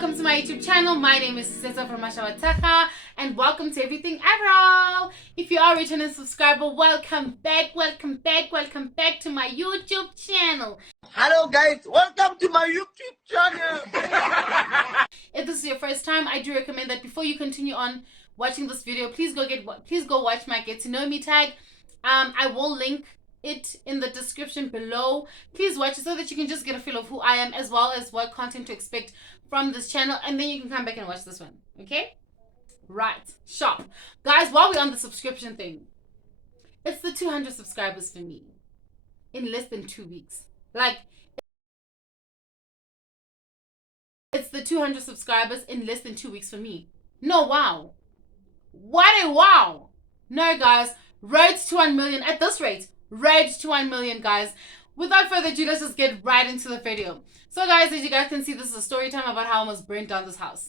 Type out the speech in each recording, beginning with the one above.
welcome to my YouTube channel. My name is Cesar from Mashawataka and welcome to Everything Avril. If you are a returning subscriber, welcome back to my YouTube channel. Hello guys, welcome to my YouTube channel. If this is your first time, I do recommend that before you continue on watching this video, please go watch my Get to Know Me tag. I will link it in the description below. Please watch it so that you can just get a feel of who I am as well as what content to expect from this channel, and then you can come back and watch this one. Okay? Right. Sharp. Guys, while we're on the subscription thing, it's the 200 subscribers for me in less than 2 weeks. Like, it's the 200 subscribers in less than 2 weeks for me. No, wow. What a wow. No, guys. Road to 1 million at this rate. Road to 1 million, guys. Without further ado, let's just get right into the video. So, guys, as you guys can see, this is a story time about how I almost burnt down this house.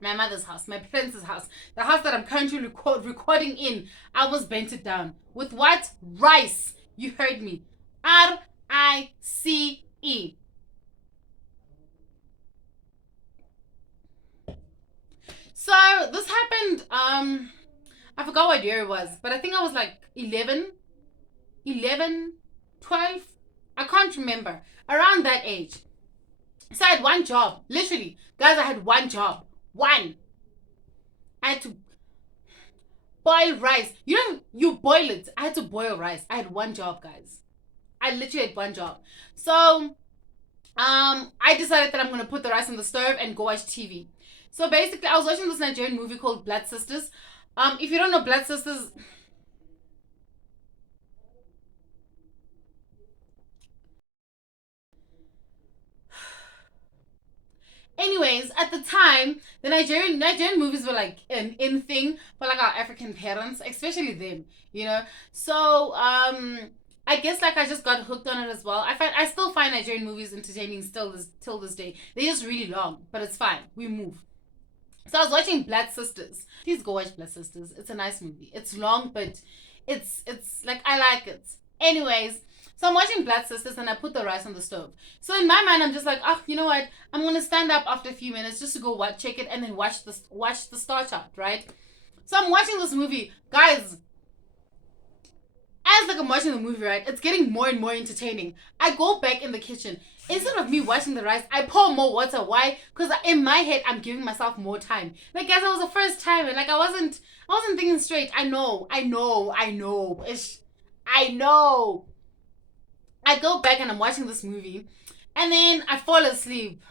My mother's house, my parents' house, the house that I'm currently recording in. I was burnt it down. With what? Rice. You heard me. R-I-C-E. So, this happened, I forgot what year it was, but I think I was like 11, 12, I can't remember, around that age. So I had one job, literally, guys, I had one job, one. I had to boil rice. You boil it. I had to boil rice. I had one job, guys. I literally had one job. So, I decided that I'm going to put the rice on the stove and go watch TV. So basically, I was watching this Nigerian movie called Blood Sisters. If you don't know Blood Sisters, anyways, at the time, the Nigerian movies were like an in thing for like our African parents, especially them, you know. So I guess like I just got hooked on it as well. I still find Nigerian movies entertaining till this day. They're just really long, but it's fine. We move. So I was watching Blood Sisters. Please go watch Blood Sisters. It's a nice movie. It's long, but it's like I like it. Anyways, so I'm watching Blood Sisters and I put the rice on the stove. So in my mind, I'm just like, oh, you know what? I'm gonna stand up after a few minutes just to go check it and then watch the star chart, right? So I'm watching this movie, guys. As like I'm watching the movie, right, it's getting more and more entertaining. I go back in the kitchen. Instead of me washing the rice, I pour more water. Why? Because in my head, I'm giving myself more time. Like, guys, it was the first time, and like I wasn't thinking straight. I know. Ish, I know. I go back and I'm watching this movie, and then I fall asleep.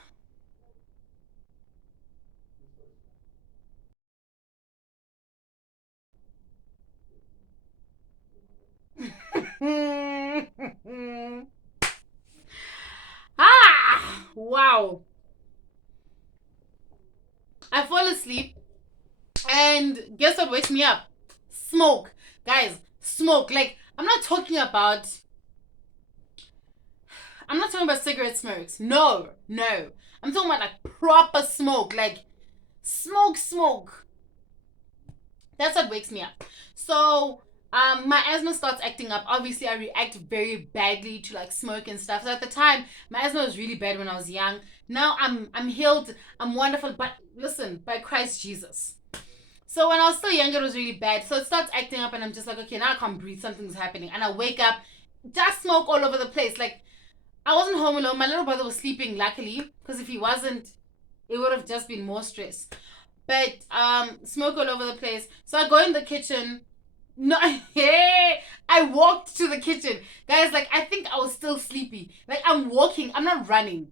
Wow. I fall asleep, and guess what wakes me up? Smoke. Guys, smoke. Like, I'm not talking about cigarette smokes. No. I'm talking about like proper smoke. Like, smoke. That's what wakes me up. So, my asthma starts acting up. Obviously, I react very badly to like smoke and stuff. So at the time, my asthma was really bad when I was young. Now I'm healed. I'm wonderful. But listen, by Christ Jesus. So when I was still younger, it was really bad. So it starts acting up, and I'm just like, okay, now I can't breathe. Something's happening. And I wake up, just smoke all over the place. Like, I wasn't home alone. My little brother was sleeping, luckily, because if he wasn't, it would have just been more stress. But smoke all over the place. So I go in the kitchen. No, hey, I walked to the kitchen, guys. Like, I think I was still sleepy. Like, I'm walking. I'm not running.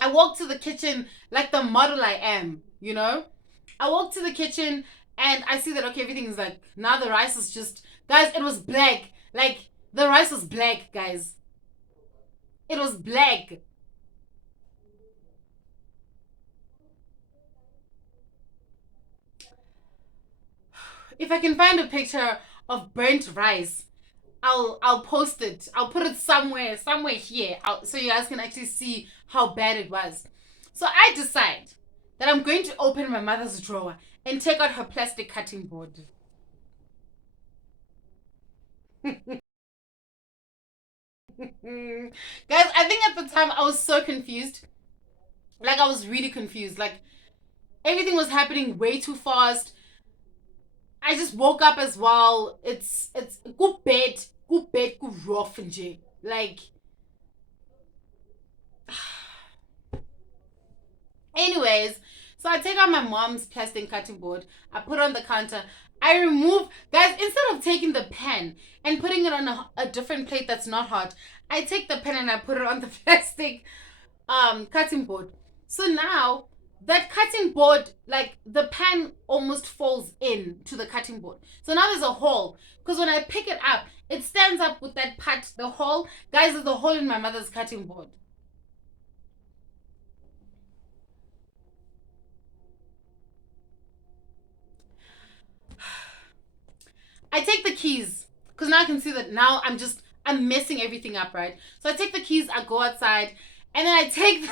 I walked to the kitchen like the model I am. You know. I walked to the kitchen and I see that okay, everything is like now the rice is just, guys. It was black. Like, the rice was black, guys. It was black. If I can find a picture of burnt rice, I'll post it. I'll put it somewhere here, so you guys can actually see how bad it was. So I decide that I'm going to open my mother's drawer and take out her plastic cutting board. Guys, I think at the time I was so confused. Like, I was really confused. Like, everything was happening way too fast. I just woke up as well. It's good bed, good rough and jay. Like, anyways, so I take out my mom's plastic cutting board. I put it on the counter. I remove, guys, instead of taking the pen and putting it on a different plate that's not hot, I take the pen and I put it on the plastic cutting board. So now that cutting board, like the pan almost falls in to the cutting board. So now there's a hole. Because when I pick it up, it stands up with that part, the hole. Guys, there's a hole in my mother's cutting board. I take the keys. Because now I can see that now I'm messing everything up, right? So I take the keys, I go outside, and then I take the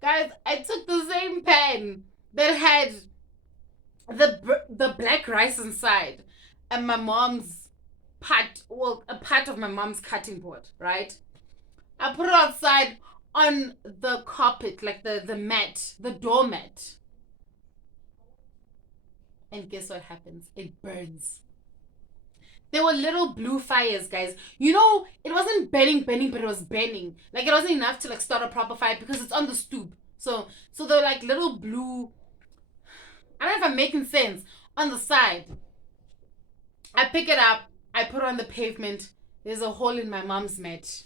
guys, I took the same pen that had the black rice inside and my mom's part, well, a part of my mom's cutting board, right? I put it outside on the carpet, like the mat, the doormat. And guess what happens? It burns. There were little blue fires, guys. You know, it wasn't burning, but it was burning. Like, it wasn't enough to like start a proper fire because it's on the stoop. So they're like little blue. I don't know if I'm making sense. On the side, I pick it up. I put it on the pavement. There's a hole in my mom's mat.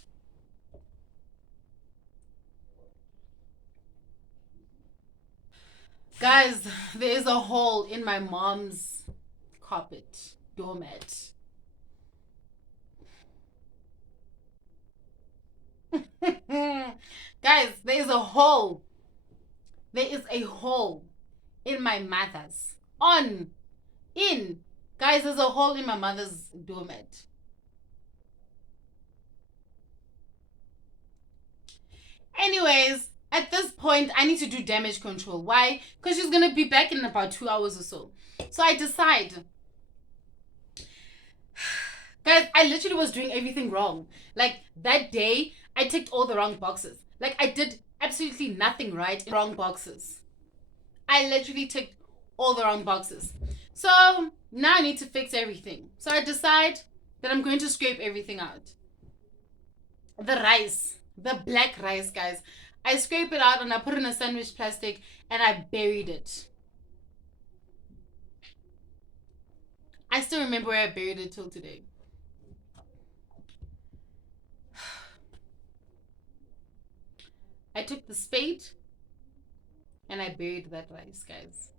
Guys, there is a hole in my mom's carpet doormat. Guys, there is a hole. There is a hole in my mother's. In. Guys, there's a hole in my mother's doormat. Anyways, at this point, I need to do damage control. Why? Because she's going to be back in about 2 hours or so. So I decide. Guys, I literally was doing everything wrong. Like, that day, I ticked all the wrong boxes. Like, I did absolutely nothing right in wrong boxes. I literally ticked all the wrong boxes. So now I need to fix everything. So I decide that I'm going to scrape everything out. The rice, the black rice, guys. I scrape it out and I put it in a sandwich plastic and I buried it. I still remember where I buried it till today. I took the spade and I buried that rice, guys.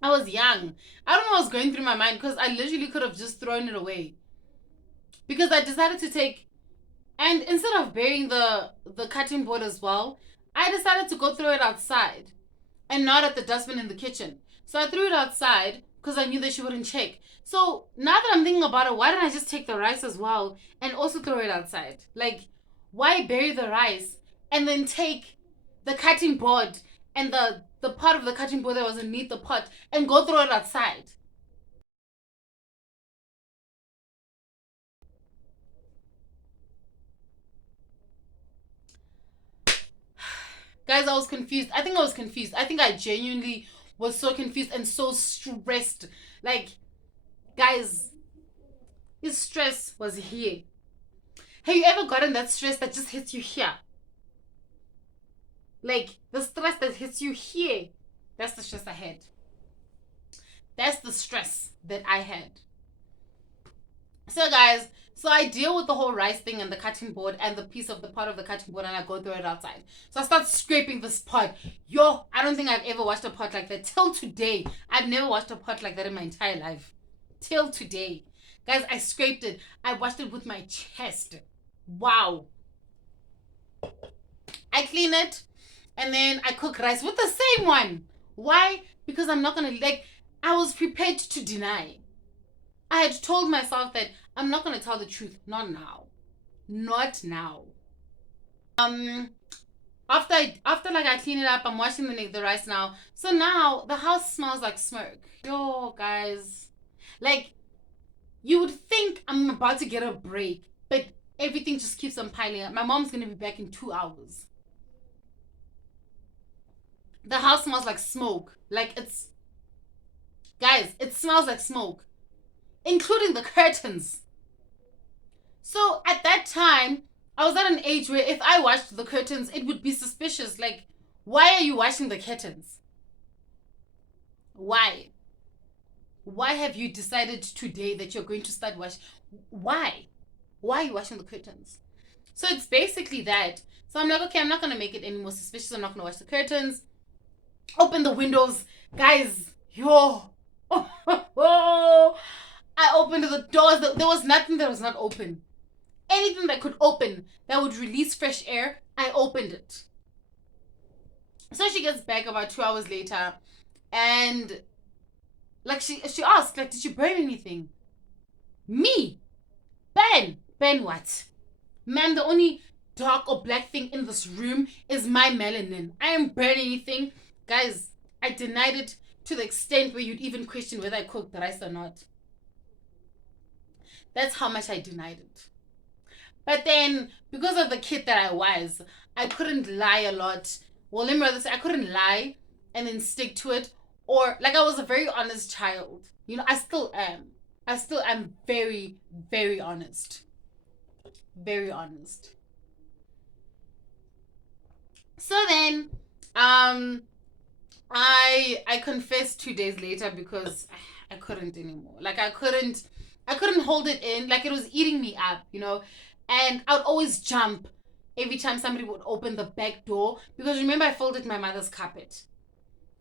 I was young. I don't know what was going through my mind because I literally could have just thrown it away. Because I decided to take, and instead of burying the cutting board as well, I decided to go throw it outside and not at the dustbin in the kitchen. So I threw it outside because I knew that she wouldn't check. So now that I'm thinking about it, why didn't I just take the rice as well and also throw it outside? Like, why bury the rice and then take the cutting board and the part of the cutting board that was underneath the pot and go throw it outside? Guys, I was confused. I think I was confused. I think I genuinely was so confused and so stressed. Like, guys, this stress was here. Have you ever gotten that stress that just hits you here? Like, the stress that hits you here. That's the stress I had. That's the stress that I had. So, guys, so I deal with the whole rice thing and the cutting board and the piece of the part of the cutting board and I go through it outside. So I start scraping this pot. Yo, I don't think I've ever washed a pot like that. Till today. I've never washed a pot like that in my entire life. Till today. Guys, I scraped it. I washed it with my chest. Wow. I clean it and then I cook rice with the same one. Why? Because I'm not going to, like, I was prepared to deny. I had told myself that I'm not going to tell the truth. Not now. Not now. After like I clean it up, I'm washing the rice now. So now the house smells like smoke. Yo, guys, like you would think I'm about to get a break, but everything just keeps on piling up. My mom's gonna be back in 2 hours. The house smells like smoke. Like it's guys, it smells like smoke, including the curtains. So at that time, I was at an age where if I washed the curtains, it would be suspicious. Like, why are you washing the curtains? Why? Why have you decided today that you're going to start washing? Why? Why are you washing the curtains? So it's basically that. So I'm like, okay, I'm not going to make it any more suspicious. I'm not going to wash the curtains. Open the windows. Guys, yo. I opened the doors. There was nothing that was not open. Anything that could open that would release fresh air, I opened it. So she gets back about 2 hours later, and like she asked, like, did you burn anything? Me? Ben what? Man, the only dark or black thing in this room is my melanin. I didn't burn anything. Guys, I denied it to the extent where you'd even question whether I cooked the rice or not. That's how much I denied it. But then, because of the kid that I was, I couldn't lie a lot. Well, let me rather say, I couldn't lie and then stick to it. Or, like, I was a very honest child. You know, I still am. I still am very, very honest. Very honest. So then, I confessed 2 days later because I couldn't anymore. Like, I couldn't hold it in. Like, it was eating me up, you know. And I would always jump every time somebody would open the back door. Because remember, I folded my mother's carpet.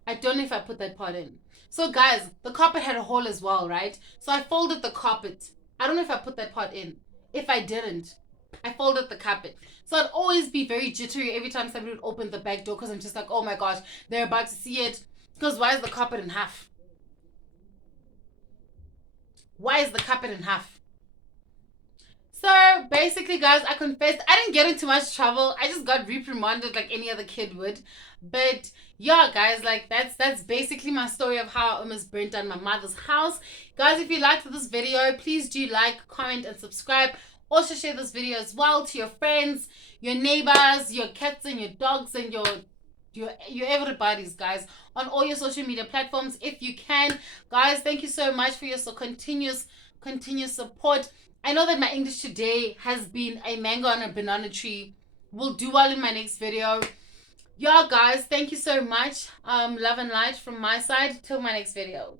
I don't know if I put that part in. So guys, the carpet had a hole as well, right? So I folded the carpet. I don't know if I put that part in. If I didn't, I folded the carpet. So I'd always be very jittery every time somebody would open the back door because I'm just like, oh my gosh, they're about to see it. Because why is the carpet in half? Why is the carpet in half? So basically, guys, I confessed. I didn't get into much trouble. I just got reprimanded like any other kid would. But yeah, guys, like that's basically my story of how I almost burnt down my mother's house. Guys, if you liked this video, please do like, comment, and subscribe. Also share this video as well to your friends, your neighbors, your cats and your dogs, and your everybody's, guys, on all your social media platforms if you can. Guys, thank you so much for your continuous support. I know that my English today has been a mango on a banana tree. We'll do well in my next video. Yeah, guys, thank you so much. Love and light from my side. Till my next video.